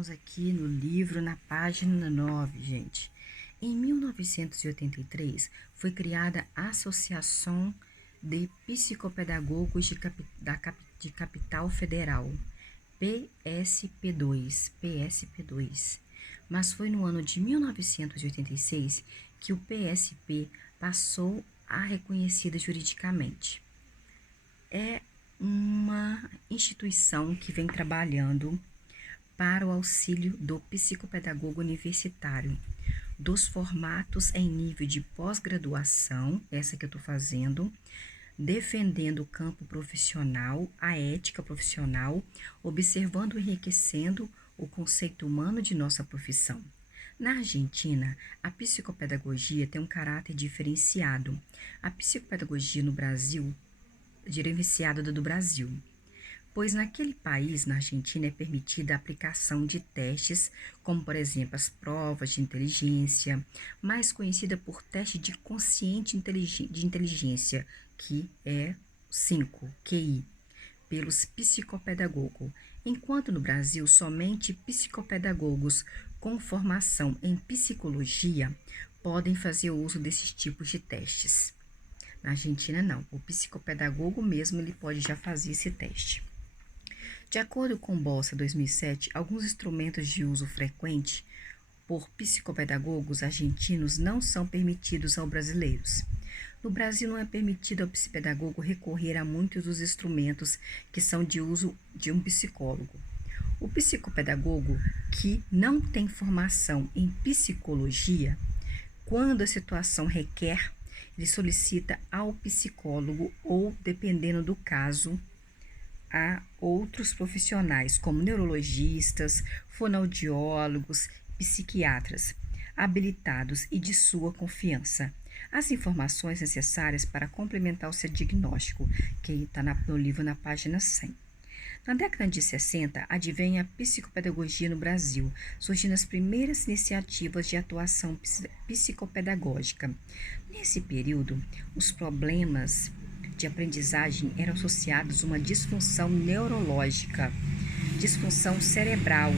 Estamos aqui no livro, na página 9, gente. Em 1983, foi criada a Associação de Psicopedagogos de Capital Federal, PSP2. Mas foi no ano de 1986 que o PSP passou a reconhecida juridicamente. É uma instituição que vem trabalhando para o auxílio do psicopedagogo universitário, dos formatos em nível de pós-graduação, essa que eu estou fazendo, defendendo o campo profissional, a ética profissional, observando e enriquecendo o conceito humano de nossa profissão. Na Argentina, a psicopedagogia tem um caráter diferenciado. A psicopedagogia no Brasil, diferenciada do Brasil, pois naquele país, na Argentina, é permitida a aplicação de testes, como por exemplo as provas de inteligência, mais conhecida por teste de consciente de inteligência, que é 5, QI, pelos psicopedagogos, enquanto no Brasil somente psicopedagogos com formação em psicologia podem fazer uso desses tipos de testes. Na Argentina não, o psicopedagogo mesmo ele pode já fazer esse teste. De acordo com Bolsa 2007, alguns instrumentos de uso frequente por psicopedagogos argentinos não são permitidos aos brasileiros. No Brasil, não é permitido ao psicopedagogo recorrer a muitos dos instrumentos que são de uso de um psicólogo. O psicopedagogo que não tem formação em psicologia, quando a situação requer, ele solicita ao psicólogo ou, dependendo do caso, a outros profissionais, como neurologistas, fonoaudiólogos, psiquiatras, habilitados e de sua confiança. As informações necessárias para complementar o seu diagnóstico, que está no livro na página 100. Na década de 60, advém a psicopedagogia no Brasil, surgindo as primeiras iniciativas de atuação psicopedagógica. Nesse período, os problemas de aprendizagem eram associados a uma disfunção neurológica, disfunção cerebral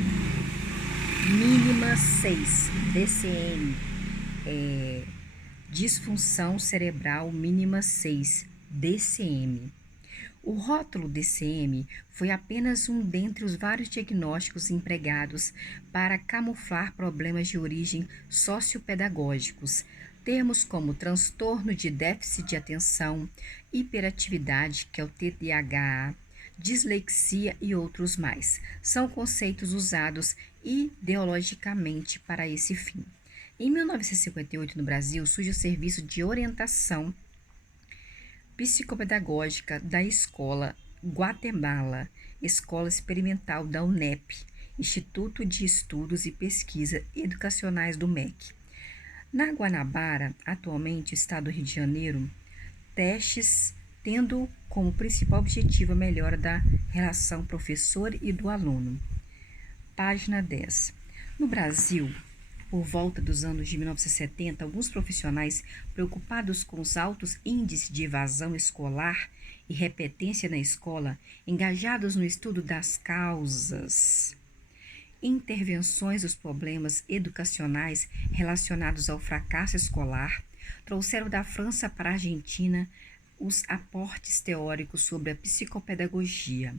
mínima 6, DCM, disfunção cerebral mínima 6, DCM. O rótulo DCM foi apenas um dentre os vários diagnósticos empregados para camuflar problemas de origem sociopedagógicos. Termos como transtorno de déficit de atenção, hiperatividade, que é o TDAH, dislexia e outros mais, são conceitos usados ideologicamente para esse fim. Em 1958, no Brasil, surge o Serviço de Orientação Psicopedagógica da Escola Guatemala, Escola Experimental da UNEP, Instituto de Estudos e Pesquisa Educacionais do MEC. Na Guanabara, atualmente, Estado do Rio de Janeiro, testes tendo como principal objetivo a melhora da relação professor e do aluno. Página 10. No Brasil, por volta dos anos de 1970, alguns profissionais preocupados com os altos índices de evasão escolar e repetência na escola, engajados no estudo das causas, intervenções dos problemas educacionais relacionados ao fracasso escolar, trouxeram da França para a Argentina os aportes teóricos sobre a psicopedagogia.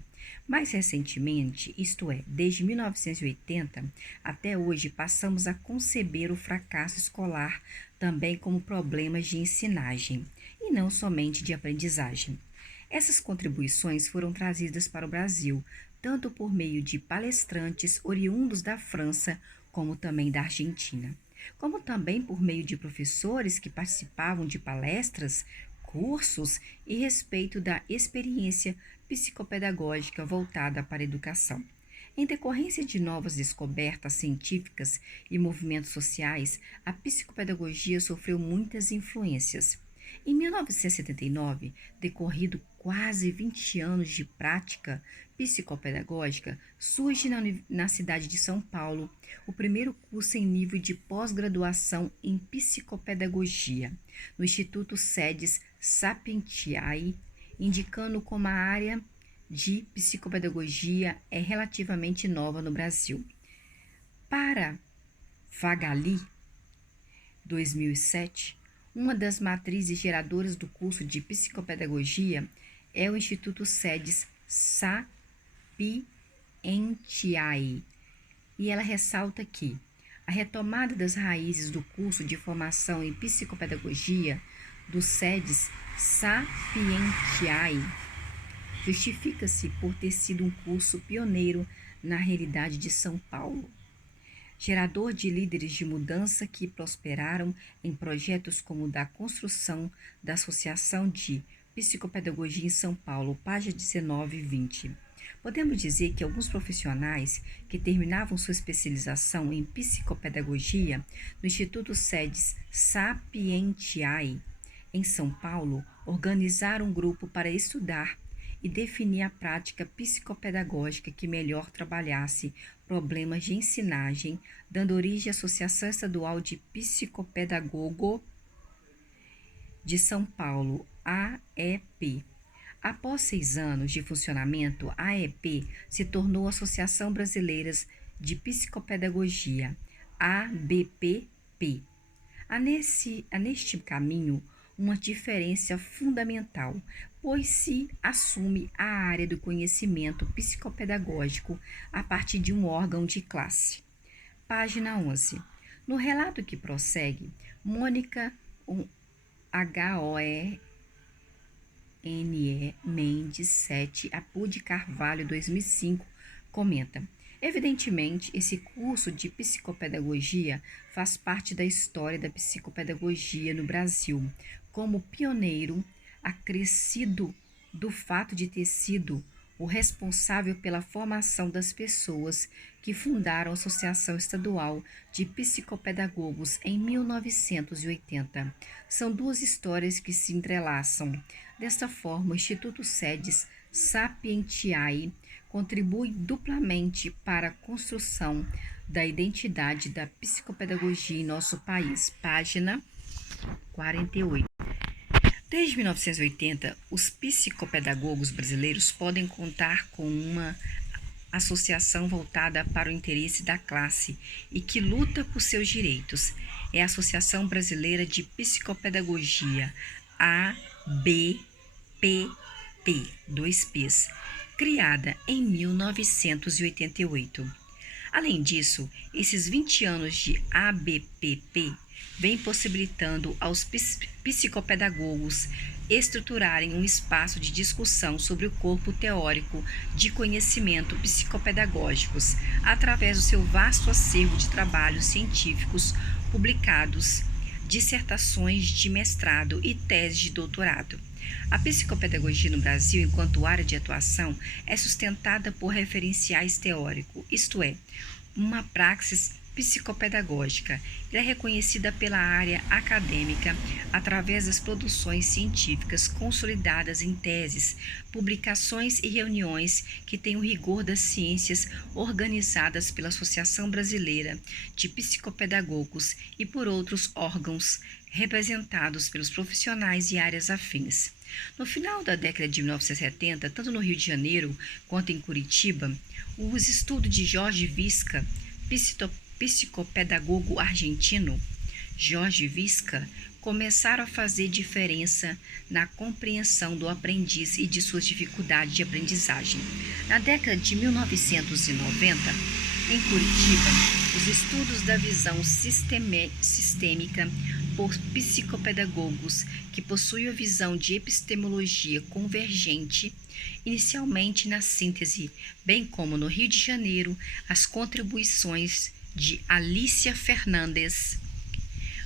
Mais recentemente, isto é, desde 1980 até hoje, passamos a conceber o fracasso escolar também como problemas de ensinagem, e não somente de aprendizagem. Essas contribuições foram trazidas para o Brasil, tanto por meio de palestrantes oriundos da França, como também da Argentina, como também por meio de professores que participavam de palestras, cursos e respeito da experiência psicopedagógica voltada para a educação. Em decorrência de novas descobertas científicas e movimentos sociais, a psicopedagogia sofreu muitas influências. Em 1979, decorrido quase 20 anos de prática psicopedagógica, surge na cidade de São Paulo o primeiro curso em nível de pós-graduação em psicopedagogia, no Instituto Sedes Sapientiae, indicando como a área de psicopedagogia é relativamente nova no Brasil. Para Fagali, 2007, uma das matrizes geradoras do curso de psicopedagogia é o Instituto SEDES Sapientiae, e ela ressalta que a retomada das raízes do curso de formação em psicopedagogia do SEDES Sapientiae justifica-se por ter sido um curso pioneiro na realidade de São Paulo, gerador de líderes de mudança que prosperaram em projetos como o da construção da Associação de Psicopedagogia em São Paulo, página 19 e 20. Podemos dizer que alguns profissionais que terminavam sua especialização em psicopedagogia no Instituto SEDES Sapientiae, em São Paulo, organizaram um grupo para estudar e definir a prática psicopedagógica que melhor trabalhasse problemas de ensinagem, dando origem à Associação Estadual de Psicopedagogo de São Paulo, AEP. Após 6 anos de funcionamento, a AEP se tornou Associação Brasileira de Psicopedagogia, ABPP. Há neste caminho uma diferença fundamental, pois se assume a área do conhecimento psicopedagógico a partir de um órgão de classe. Página 11. No relato que prossegue, Mônica H.O.E.N.E. Mendes 7, Apud Carvalho 2005, comenta: evidentemente, esse curso de psicopedagogia faz parte da história da psicopedagogia no Brasil, como pioneiro, acrescido do fato de ter sido o responsável pela formação das pessoas que fundaram a Associação Estadual de Psicopedagogos em 1980. São duas histórias que se entrelaçam. Desta forma, o Instituto SEDES Sapientiae contribui duplamente para a construção da identidade da psicopedagogia em nosso país. Página 48. Desde 1980, os psicopedagogos brasileiros podem contar com uma associação voltada para o interesse da classe e que luta por seus direitos. É a Associação Brasileira de Psicopedagogia, ABPP, 2Ps, criada em 1988. Além disso, esses 20 anos de ABPP vem possibilitando aos psicopedagogos estruturarem um espaço de discussão sobre o corpo teórico de conhecimento psicopedagógicos através do seu vasto acervo de trabalhos científicos publicados, dissertações de mestrado e teses de doutorado. A psicopedagogia no Brasil, enquanto área de atuação, é sustentada por referenciais teóricos, isto é, uma praxis psicopedagógica. Ela é reconhecida pela área acadêmica através das produções científicas consolidadas em teses, publicações e reuniões que têm o rigor das ciências organizadas pela Associação Brasileira de Psicopedagogos e por outros órgãos representados pelos profissionais e áreas afins. No final da década de 1970, tanto no Rio de Janeiro quanto em Curitiba, os estudos de Jorge Visca, psicopedagogo argentino, Jorge Visca, começaram a fazer diferença na compreensão do aprendiz e de suas dificuldades de aprendizagem. Na década de 1990, em Curitiba, os estudos da visão sistêmica por psicopedagogos que possuem a visão de epistemologia convergente, inicialmente na síntese, bem como no Rio de Janeiro, as contribuições de Alicia Fernandes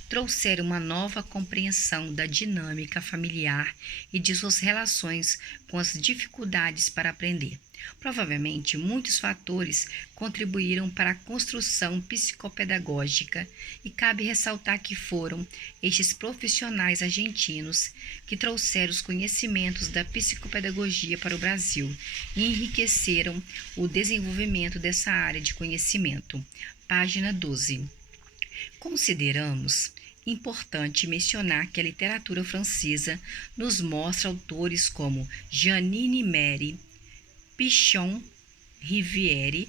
trouxeram uma nova compreensão da dinâmica familiar e de suas relações com as dificuldades para aprender. Provavelmente, muitos fatores contribuíram para a construção psicopedagógica e cabe ressaltar que foram estes profissionais argentinos que trouxeram os conhecimentos da psicopedagogia para o Brasil e enriqueceram o desenvolvimento dessa área de conhecimento. Página 12. Consideramos importante mencionar que a literatura francesa nos mostra autores como Janine Mary, Pichon Rivière,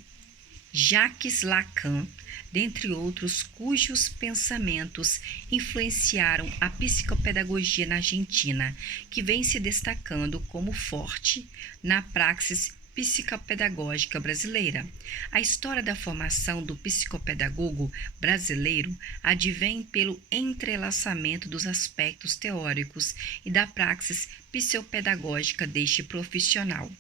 Jacques Lacan, dentre outros, cujos pensamentos influenciaram a psicopedagogia na Argentina, que vem se destacando como forte na praxis psicopedagógica brasileira. A história da formação do psicopedagogo brasileiro advém pelo entrelaçamento dos aspectos teóricos e da praxis psicopedagógica deste profissional.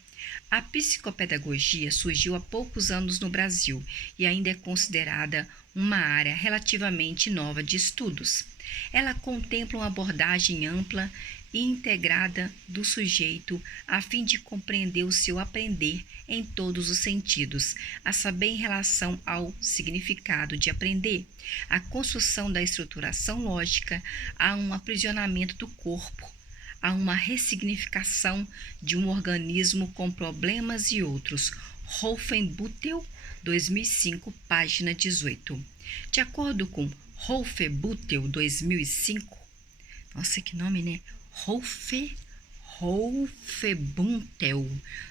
A psicopedagogia surgiu há poucos anos no Brasil e ainda é considerada uma área relativamente nova de estudos. Ela contempla uma abordagem ampla e integrada do sujeito a fim de compreender o seu aprender em todos os sentidos, a saber em relação ao significado de aprender, a construção da estruturação lógica, a um aprisionamento do corpo, a uma ressignificação de um organismo com problemas e outros. Wolfenbüttel, 2005, página 18. De acordo com Wolfenbüttel, 2005, nossa, que nome, né? Wolfenbüttel,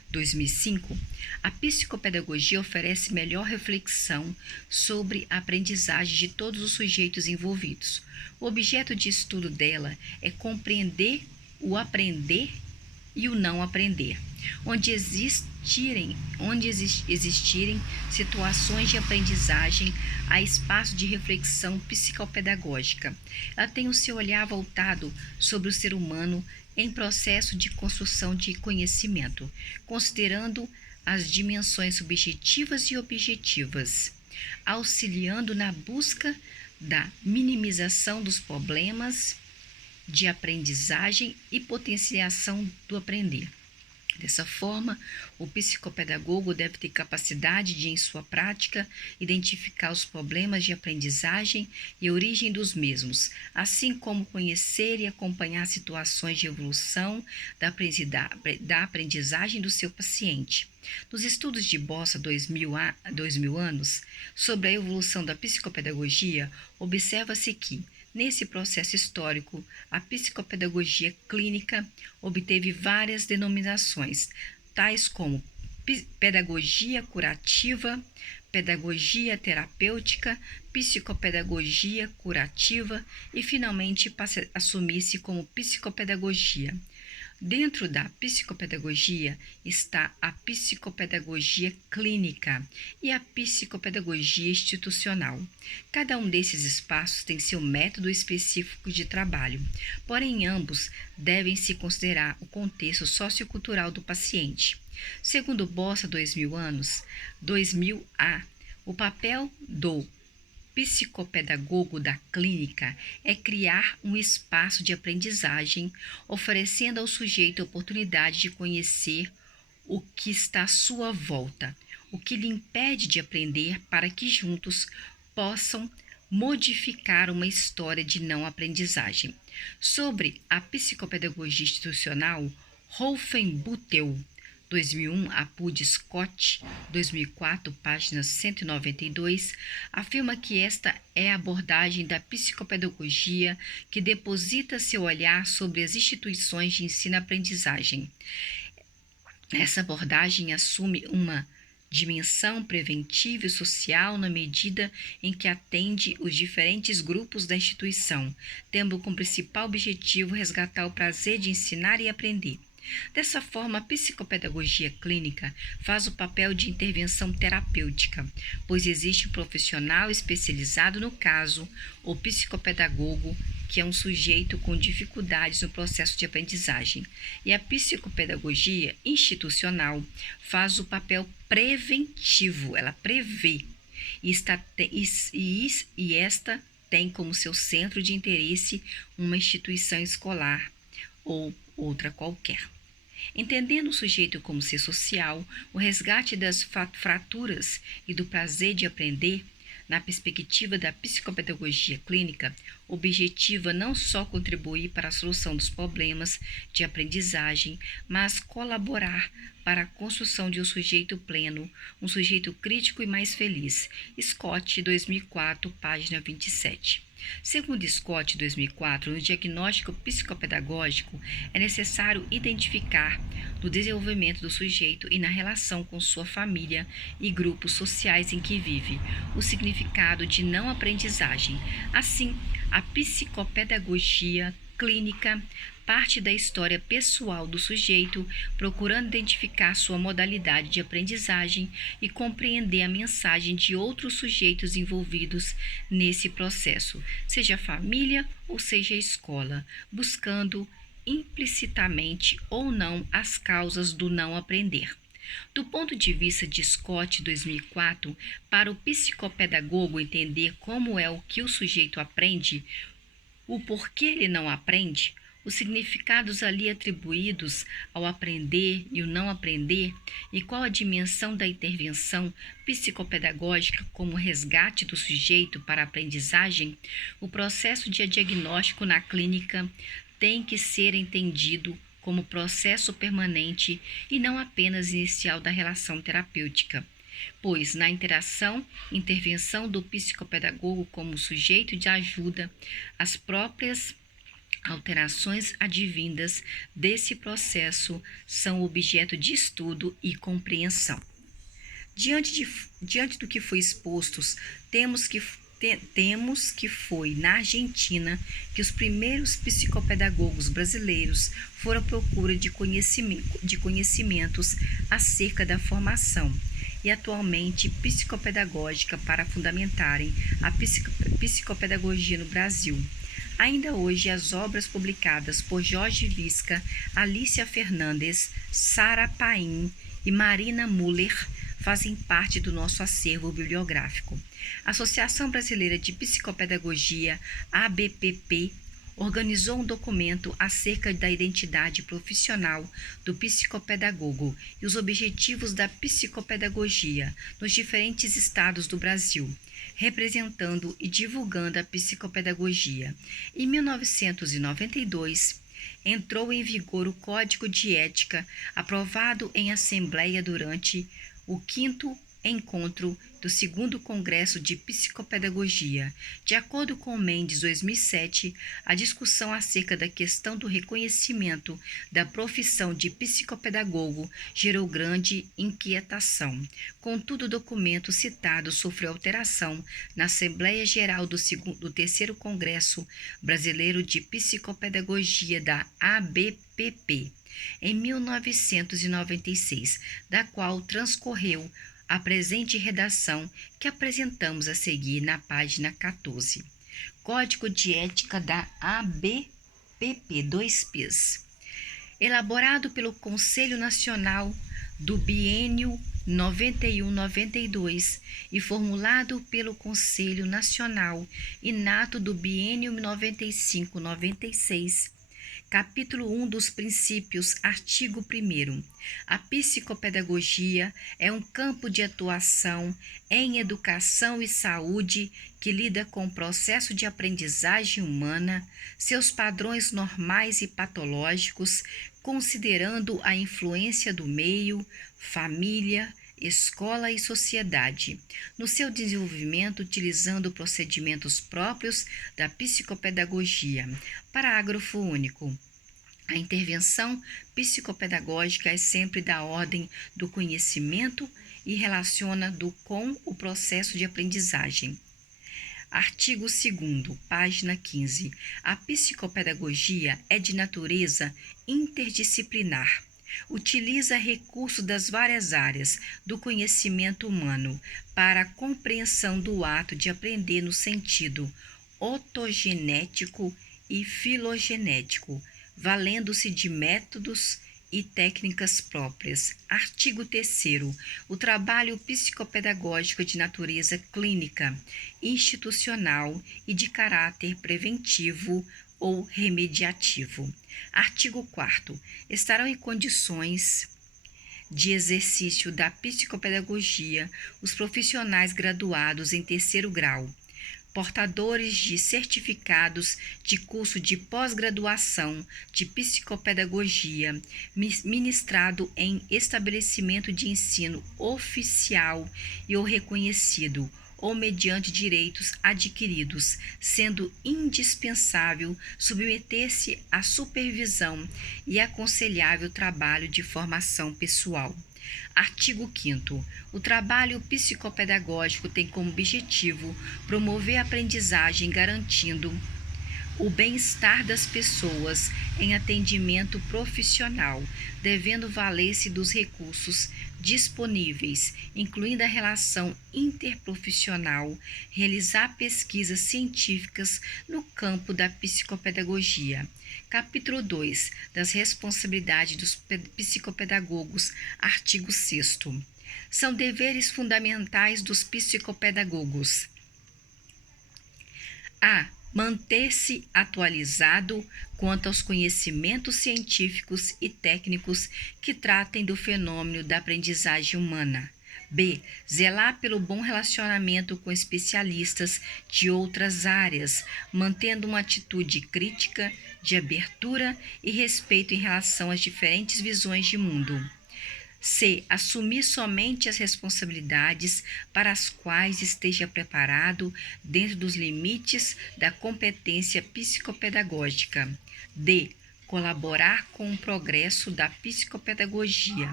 2005, a psicopedagogia oferece melhor reflexão sobre a aprendizagem de todos os sujeitos envolvidos. O objeto de estudo dela é compreender o aprender e o não aprender, onde existirem situações de aprendizagem, há espaço de reflexão psicopedagógica. Ela tem o seu olhar voltado sobre o ser humano em processo de construção de conhecimento, considerando as dimensões subjetivas e objetivas, auxiliando na busca da minimização dos problemas de aprendizagem e potenciação do aprender. Dessa forma, o psicopedagogo deve ter capacidade de, em sua prática, identificar os problemas de aprendizagem e a origem dos mesmos, assim como conhecer e acompanhar situações de evolução da aprendizagem do seu paciente. Nos estudos de Bossa 2000 anos sobre a evolução da psicopedagogia, observa-se que, nesse processo histórico, a psicopedagogia clínica obteve várias denominações, tais como pedagogia curativa, pedagogia terapêutica, psicopedagogia curativa e, finalmente, passa a assumir-se como psicopedagogia. Dentro da psicopedagogia está a psicopedagogia clínica e a psicopedagogia institucional. Cada um desses espaços tem seu método específico de trabalho, porém ambos devem se considerar o contexto sociocultural do paciente. Segundo Bossa 2000A, o papel do psicopedagogo da clínica é criar um espaço de aprendizagem, oferecendo ao sujeito a oportunidade de conhecer o que está à sua volta, o que lhe impede de aprender, para que juntos possam modificar uma história de não aprendizagem. Sobre a psicopedagogia institucional, Wolfenbüttel, 2001, Apud Scott, 2004, página 192, afirma que esta é a abordagem da psicopedagogia que deposita seu olhar sobre as instituições de ensino-aprendizagem. Essa abordagem assume uma dimensão preventiva e social na medida em que atende os diferentes grupos da instituição, tendo como principal objetivo resgatar o prazer de ensinar e aprender. Dessa forma, a psicopedagogia clínica faz o papel de intervenção terapêutica, pois existe um profissional especializado no caso, o psicopedagogo, que é um sujeito com dificuldades no processo de aprendizagem, e a psicopedagogia institucional faz o papel preventivo, ela prevê, e esta tem como seu centro de interesse uma instituição escolar ou outra qualquer. Entendendo o sujeito como ser social, o resgate das fraturas e do prazer de aprender, na perspectiva da psicopedagogia clínica, objetiva não só contribuir para a solução dos problemas de aprendizagem, mas colaborar para a construção de um sujeito pleno, um sujeito crítico e mais feliz. Scott, 2004, página 27. Segundo Scott, 2004, no diagnóstico psicopedagógico é necessário identificar no desenvolvimento do sujeito e na relação com sua família e grupos sociais em que vive o significado de não aprendizagem. Assim, a psicopedagogia clínica parte da história pessoal do sujeito, procurando identificar sua modalidade de aprendizagem e compreender a mensagem de outros sujeitos envolvidos nesse processo, seja a família ou seja a escola, buscando implicitamente ou não as causas do não aprender. Do ponto de vista de Scott, 2004, para o psicopedagogo entender como é o que o sujeito aprende, o porquê ele não aprende, os significados ali atribuídos ao aprender e o não aprender, e qual a dimensão da intervenção psicopedagógica como resgate do sujeito para a aprendizagem, o processo de diagnóstico na clínica tem que ser entendido como processo permanente e não apenas inicial da relação terapêutica, pois na intervenção do psicopedagogo como sujeito de ajuda, as próprias alterações advindas desse processo são objeto de estudo e compreensão. Diante do que foi exposto, temos que foi na Argentina que os primeiros psicopedagogos brasileiros foram à procura de conhecimentos acerca da formação e atualmente psicopedagógica para fundamentarem a psicopedagogia no Brasil. Ainda hoje, as obras publicadas por Jorge Visca, Alicia Fernandes, Sara Paim e Marina Muller fazem parte do nosso acervo bibliográfico. A Associação Brasileira de Psicopedagogia, ABPP, organizou um documento acerca da identidade profissional do psicopedagogo e os objetivos da psicopedagogia nos diferentes estados do Brasil, representando e divulgando a psicopedagogia. Em 1992, entrou em vigor o Código de Ética, aprovado em Assembleia durante o 5º encontro do 2º Congresso de Psicopedagogia. De acordo com Mendes, 2007, a discussão acerca da questão do reconhecimento da profissão de psicopedagogo gerou grande inquietação. Contudo, o documento citado sofreu alteração na Assembleia Geral do 3º Congresso Brasileiro de Psicopedagogia da ABPP, em 1996, da qual transcorreu a presente redação que apresentamos a seguir na página 14. Código de Ética da ABPP 2Ps. Elaborado pelo Conselho Nacional do Biênio 91-92 e formulado pelo Conselho Nacional Inato do Biênio 95-96, Capítulo 1 dos Princípios, artigo 1º. A psicopedagogia é um campo de atuação em educação e saúde que lida com o processo de aprendizagem humana, seus padrões normais e patológicos, considerando a influência do meio, família, escola e sociedade, no seu desenvolvimento utilizando procedimentos próprios da psicopedagogia. Parágrafo único. A intervenção psicopedagógica é sempre da ordem do conhecimento e relaciona-do com o processo de aprendizagem. Artigo 2º, página 15. A psicopedagogia é de natureza interdisciplinar. Utiliza recursos das várias áreas do conhecimento humano para a compreensão do ato de aprender no sentido ontogenético e filogenético, valendo-se de métodos e técnicas próprias. Artigo 3º. O trabalho psicopedagógico é de natureza clínica, institucional e de caráter preventivo ou remediativo. Artigo 4º. Estarão em condições de exercício da psicopedagogia os profissionais graduados em 3º grau, portadores de certificados de curso de pós-graduação de psicopedagogia, ministrado em estabelecimento de ensino oficial e ou reconhecido, ou mediante direitos adquiridos, sendo indispensável submeter-se à supervisão e aconselhável trabalho de formação pessoal. Artigo 5º. O trabalho psicopedagógico tem como objetivo promover a aprendizagem garantindo o bem-estar das pessoas em atendimento profissional, devendo valer-se dos recursos disponíveis, incluindo a relação interprofissional, realizar pesquisas científicas no campo da psicopedagogia. Capítulo 2. Das responsabilidades dos psicopedagogos. Artigo 6º. São deveres fundamentais dos psicopedagogos: a. Manter-se atualizado quanto aos conhecimentos científicos e técnicos que tratem do fenômeno da aprendizagem humana. B. Zelar pelo bom relacionamento com especialistas de outras áreas, mantendo uma atitude crítica, de abertura e respeito em relação às diferentes visões de mundo. C. Assumir somente as responsabilidades para as quais esteja preparado dentro dos limites da competência psicopedagógica. D. Colaborar com o progresso da psicopedagogia.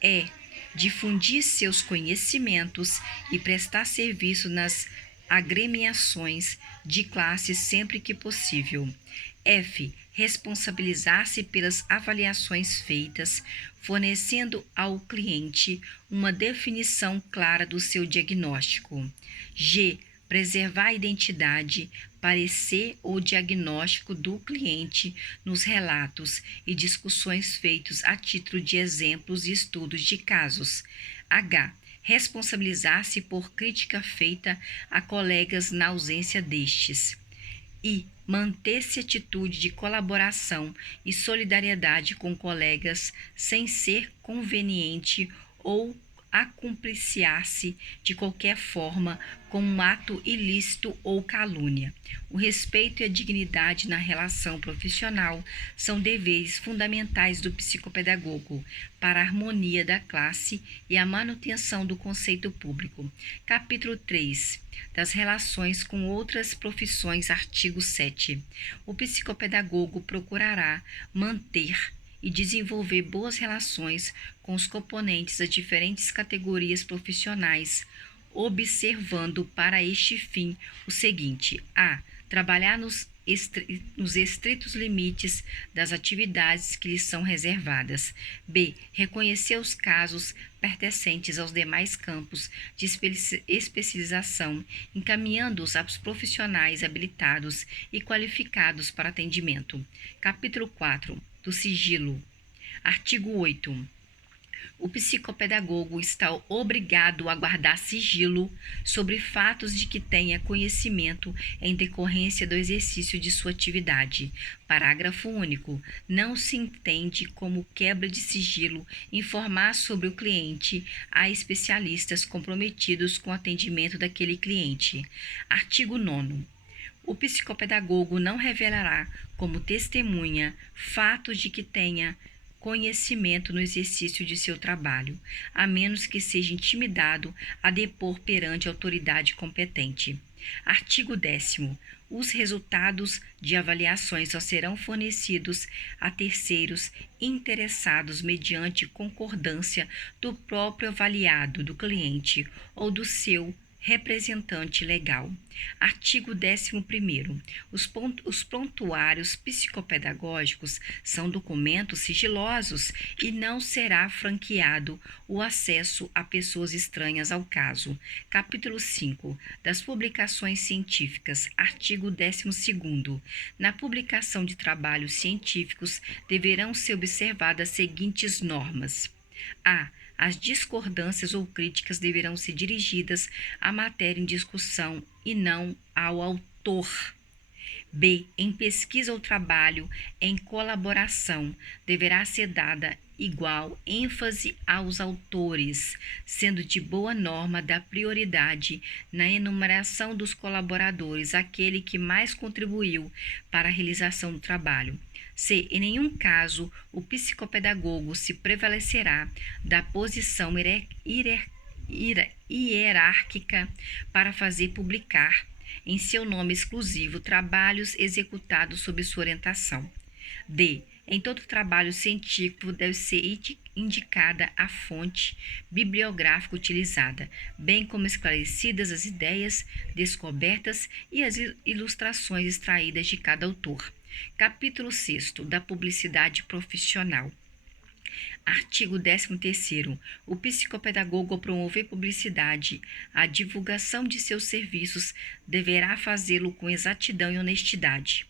E. Difundir seus conhecimentos e prestar serviço nas agremiações de classe sempre que possível. F. Responsabilizar-se pelas avaliações feitas, fornecendo ao cliente uma definição clara do seu diagnóstico. G. Preservar a identidade, parecer ou diagnóstico do cliente nos relatos e discussões feitos a título de exemplos e estudos de casos. H. Responsabilizar-se por crítica feita a colegas na ausência destes. I. Manter-se atitude de colaboração e solidariedade com colegas sem ser conveniente ou acumpliciar-se de qualquer forma com um ato ilícito ou calúnia. O respeito e a dignidade na relação profissional são deveres fundamentais do psicopedagogo para a harmonia da classe e a manutenção do conceito público. Capítulo 3. Das relações com outras profissões. Artigo 7. O psicopedagogo procurará manter e desenvolver boas relações com os componentes das diferentes categorias profissionais, observando para este fim o seguinte: a. Trabalhar nos estritos limites das atividades que lhes são reservadas. B. Reconhecer os casos pertencentes aos demais campos de especialização, encaminhando-os aos profissionais habilitados e qualificados para atendimento. Capítulo 4. Do sigilo. Artigo 8. O psicopedagogo está obrigado a guardar sigilo sobre fatos de que tenha conhecimento em decorrência do exercício de sua atividade. Parágrafo único. Não se entende como quebra de sigilo informar sobre o cliente a especialistas comprometidos com o atendimento daquele cliente. Artigo 9º. O psicopedagogo não revelará como testemunha fatos de que tenha conhecimento no exercício de seu trabalho, a menos que seja intimidado a depor perante a autoridade competente. Artigo 10º. Os resultados de avaliações só serão fornecidos a terceiros interessados mediante concordância do próprio avaliado, do cliente ou do seu representante legal. Artigo 11º. Os prontuários psicopedagógicos são documentos sigilosos e não será franqueado o acesso a pessoas estranhas ao caso. Capítulo 5. Das publicações científicas. Artigo 12º. Na publicação de trabalhos científicos deverão ser observadas as seguintes normas: a. As discordâncias ou críticas deverão ser dirigidas à matéria em discussão e não ao autor. B. Em pesquisa ou trabalho em colaboração, deverá ser dada igual ênfase aos autores, sendo de boa norma da prioridade na enumeração dos colaboradores aquele que mais contribuiu para a realização do trabalho. C. Em nenhum caso o psicopedagogo se prevalecerá da posição hierárquica para fazer publicar em seu nome exclusivo trabalhos executados sob sua orientação. D. Em todo trabalho científico deve ser indicada a fonte bibliográfica utilizada, bem como esclarecidas as ideias descobertas e as ilustrações extraídas de cada autor. Capítulo 6. Da publicidade profissional. Artigo 13º. O psicopedagogo, ao promover publicidade, a divulgação de seus serviços, deverá fazê-lo com exatidão e honestidade.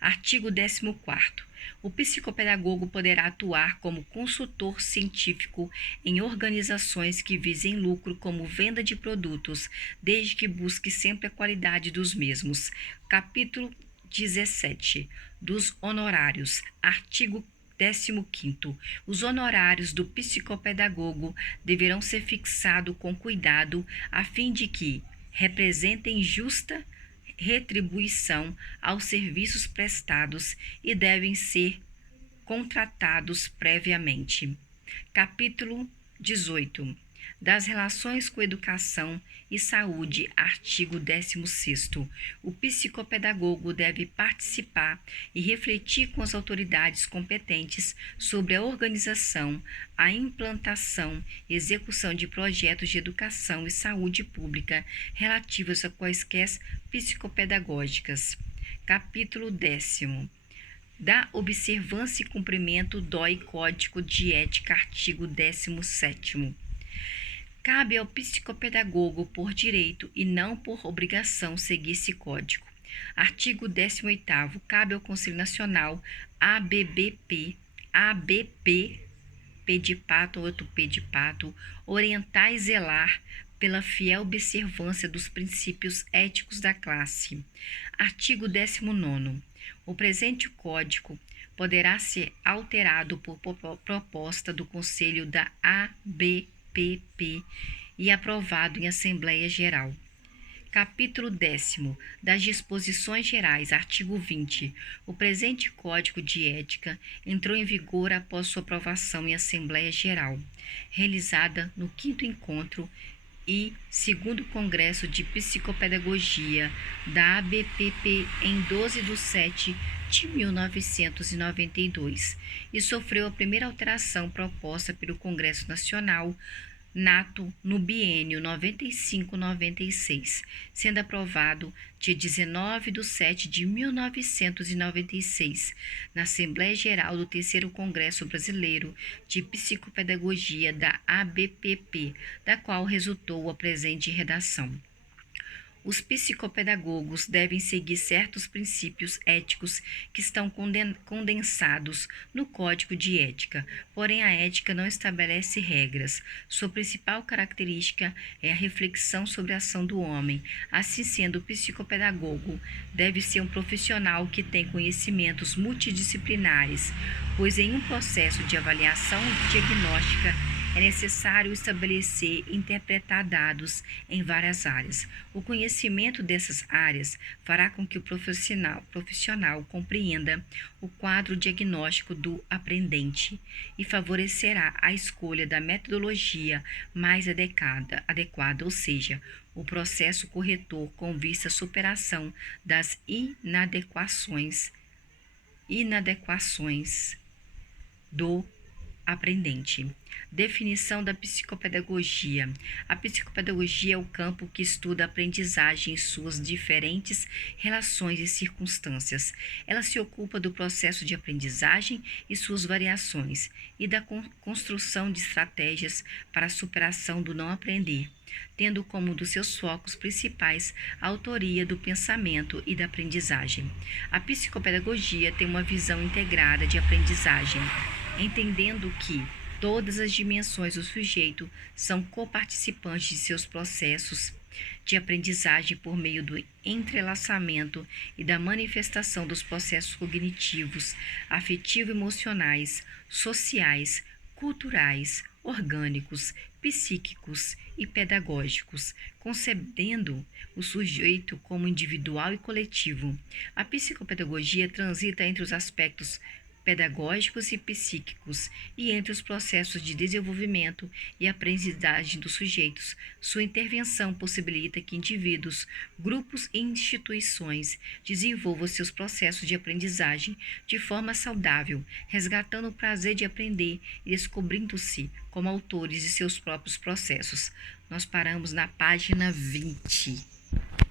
Artigo 14º. O psicopedagogo poderá atuar como consultor científico em organizações que visem lucro, como venda de produtos, desde que busque sempre a qualidade dos mesmos. Capítulo 17. Dos honorários. Artigo 15º. Os honorários do psicopedagogo deverão ser fixados com cuidado, a fim de que representem justa retribuição aos serviços prestados e devem ser contratados previamente. Capítulo 18. Das relações com educação e saúde. Artigo 16º. O psicopedagogo deve participar e refletir com as autoridades competentes sobre a organização, a implantação e execução de projetos de educação e saúde pública relativos a quaisquer psicopedagógicas. Capítulo 10º. Da observância e cumprimento do Código de Ética. Artigo 17º. Cabe ao psicopedagogo, por direito e não por obrigação, seguir esse código. Artigo 18º. Cabe ao Conselho Nacional ABP, P de pato, outro P de pato, orientar e zelar pela fiel observância dos princípios éticos da classe. Artigo 19º. O presente código poderá ser alterado por proposta do Conselho da ABP e aprovado em Assembleia Geral. Capítulo 10º. Das disposições gerais. Artigo 20. O presente Código de Ética entrou em vigor após sua aprovação em Assembleia Geral, realizada no 5º Encontro e 2º Congresso de Psicopedagogia da ABPP em 12 de setembro de 1992 e sofreu a primeira alteração proposta pelo Congresso Nacional nato no biênio 95-96, sendo aprovado dia 19 de setembro de 1996 na Assembleia Geral do 3º Congresso Brasileiro de Psicopedagogia da ABPP, da qual resultou a presente redação. Os psicopedagogos devem seguir certos princípios éticos que estão condensados no Código de Ética, porém a ética não estabelece regras. Sua principal característica é a reflexão sobre a ação do homem. Assim sendo, o psicopedagogo deve ser um profissional que tem conhecimentos multidisciplinares, pois em um processo de avaliação diagnóstica é necessário estabelecer e interpretar dados em várias áreas. O conhecimento dessas áreas fará com que o profissional compreenda o quadro diagnóstico do aprendente e favorecerá a escolha da metodologia mais adequada, ou seja, o processo corretor com vista à superação das inadequações do aprendente. Definição da psicopedagogia. A psicopedagogia é o campo que estuda a aprendizagem em suas diferentes relações e circunstâncias. Ela se ocupa do processo de aprendizagem e suas variações e da construção de estratégias para a superação do não aprender, tendo como um dos seus focos principais a autoria do pensamento e da aprendizagem. A psicopedagogia tem uma visão integrada de aprendizagem, entendendo que todas as dimensões do sujeito são coparticipantes de seus processos de aprendizagem por meio do entrelaçamento e da manifestação dos processos cognitivos, afetivo-emocionais, sociais, culturais, orgânicos, psíquicos e pedagógicos, concebendo o sujeito como individual e coletivo. A psicopedagogia transita entre os aspectos pedagógicos e psíquicos, e entre os processos de desenvolvimento e aprendizagem dos sujeitos. Sua intervenção possibilita que indivíduos, grupos e instituições desenvolvam seus processos de aprendizagem de forma saudável, resgatando o prazer de aprender e descobrindo-se como autores de seus próprios processos. Nós paramos na página 20.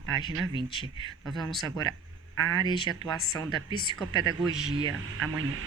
Página 20. Nós vamos agora à área de atuação da psicopedagogia amanhã.